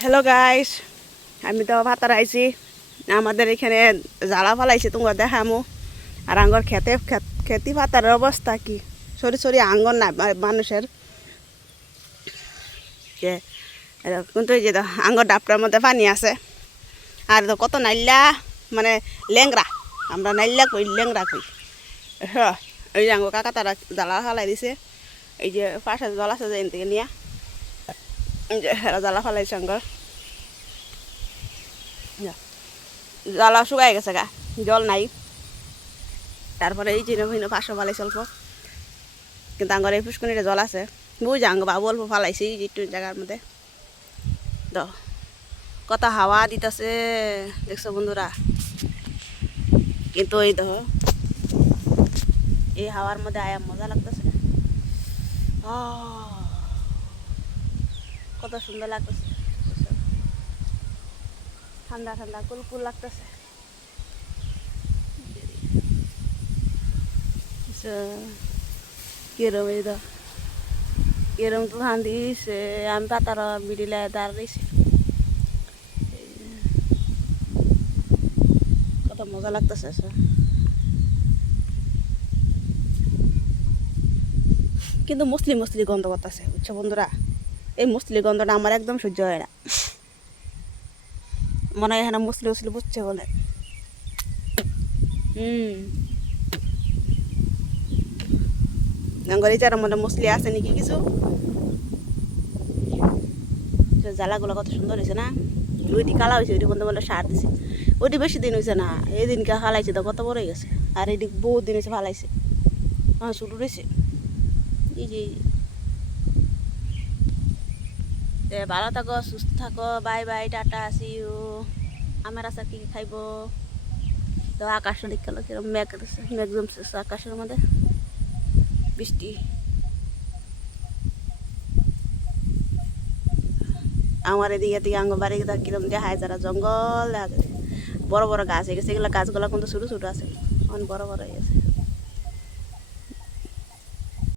Hello guys, আমি তো ভাতার আইছি। আমাদের এখানে জ্বালা ফালাইছে, তোমার দেখামো। আর আঙ্গর খেতি ভাতার অবস্থা কি, সরি সরি আঙ্গর না মানুষের কিন্তু এই যে আঙ্গর ডাবটার মধ্যে পানি আছে। আর কত নাইল্লা মানে ল্যাংরা, আমরা নাইল্লা কই ল্যাংরা কই। হ্যাঁ, এই যে আঙ্গর কাকা তারা জ্বালা ফালাই দিছে। এই যে পাশে জল আছে যে থেকে নিয়ে যে জ্বালা ফালাইছে আঙ্গর। জ্বালা শুকাই গেছে গা, জল নাই। তারপরে এই চিনে ভিন্ন পাঁচশো ফালাইছে অল্প, কিন্তু আঙ্গর এই পুষ্কনিটা জল আছে। বুঝ আঙ্গ বাবু অল্প ফালাইছে একটু জায়গার মধ্যে। তো কত হাওয়া দিতেছে দেখছো বন্ধুরা। কিন্তু এই তো এই হাওয়ার মধ্যে আয়া মজা লাগতেছে, কত সুন্দর লাগতেছে। ঠান্ডা ঠান্ডা কুলকুল লাগতেছে। কিরম এই তো কিরম তো ধান দিয়েছে। আমি পাতার মিডিলে দাঁড়িয়েছি, কত মজা লাগতেছে। কিন্তু মুসলি মুসলি গন্ধ করতেছে, বুঝছো বন্ধুরা। এই মুসলি গন্ধটা আমার একদম সহ্য হয় না। মনে হয় এখানে মুসলি মুসলি বুঝছে বলে। গরিচার মধ্যে মুসলি আছে নাকি কিছু। জ্বালাগুলো কত সুন্দর হয়েছে না। ওইটি কালা হয়েছে, ওইটি বন্ধু বলে সার দিছে। ওইটি বেশি দিন হয়েছে না, এই দিনকে ফালাইছে তো কত বড় হয়ে গেছে। আর এটি বহুত দিন হয়েছে ফালাইছে। হ্যাঁ, শুরু রয়েছে। এই যে ভালো থাকো, সুস্থ থাকো, bye bye, tata, see you. আমার আশা কি খাইব। তো আকাশ দেখতে কিরকম মেঘ মেঘ জমছে আকাশের মধ্যে, বৃষ্টি। আমার এদিকে থেকে আঙ্গ বাড়ি কিরকম দেখায়, যারা জঙ্গল দেখা যায়, বড় বড় গাছ হয়ে গেছে। এগুলো গাছগুলো কিন্তু ছোটো ছোটো আছে, অনেক বড় বড় হয়ে গেছে।